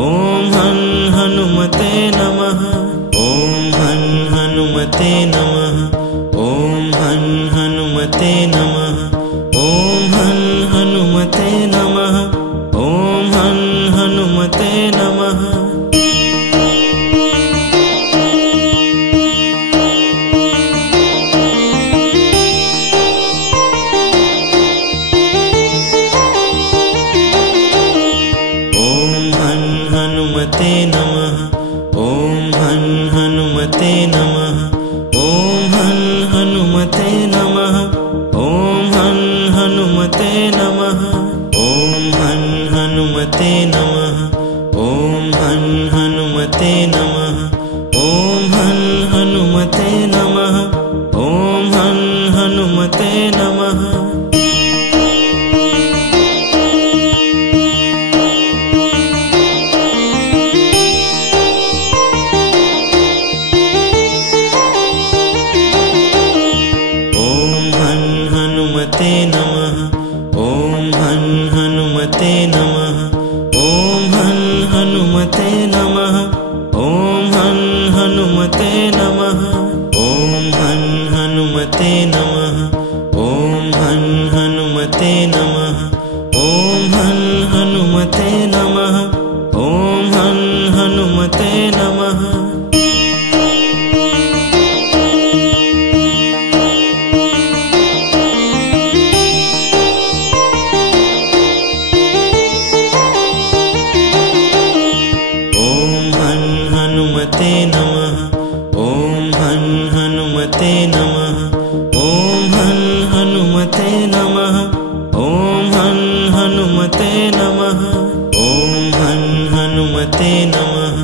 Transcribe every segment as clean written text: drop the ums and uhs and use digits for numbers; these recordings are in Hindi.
ॐ हं हनुमते नमः। ॐ हं हनुमते नमः। ॐ हं हनुमते नमः। ॐ हं हनुमते नमः। ॐ हं हनुमते नमः। हनुमते नमः। ॐ हं हनुमते नमः। ॐ हं हनुमते नमः। ॐ हं हनुमते नमः। ॐ हं हनुमते नमः। ॐ हं हनुमते नमः। ॐ हं हनुमते नमः। ॐ हं हनुमते नमः। हनुमते नमः। ॐ हं हनुमते नमः। ॐ हं हनुमते नमः। ॐ हं हनुमते नमः। ॐ हं हनुमते नमः। ॐ हं हनुमते नमः। ॐ हं हनुमते नमः। ॐ हं हनुमते नमः। हनुमते नमः। ॐ हं हनुमते नमः। ॐ हं हनुमते नमः। ॐ हं हनुमते नमः। ॐ हं हनुमते नमः।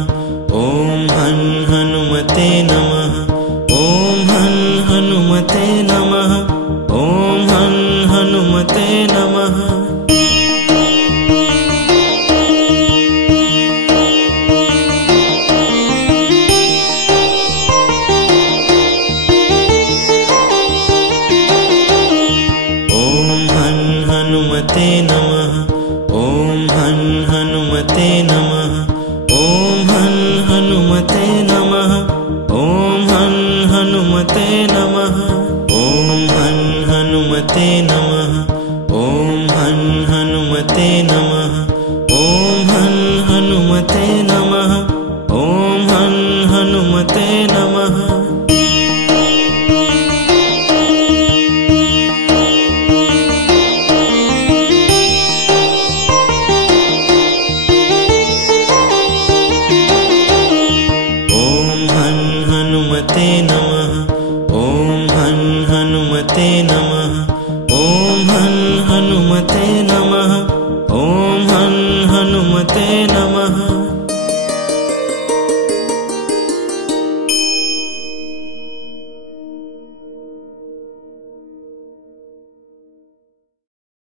ॐ हं हनुमते नमः। ॐ हं हनुमते नमः। ॐ हं हनुमते नमः। हनुमते नमः। ॐ हं हनुमते नमः। ॐ हं हनुमते नमः। ॐ हं हनुमते नमः। ॐ हं हनुमते नमः। ॐ हं हनुमते नमः। ॐ हं हनुमते नमः। ॐ हं हनुमते नमः। हनुमते नमः। ॐ हं हनुमते नमः। ॐ हं हनुमते नमः। ॐ हं हनुमते नमः।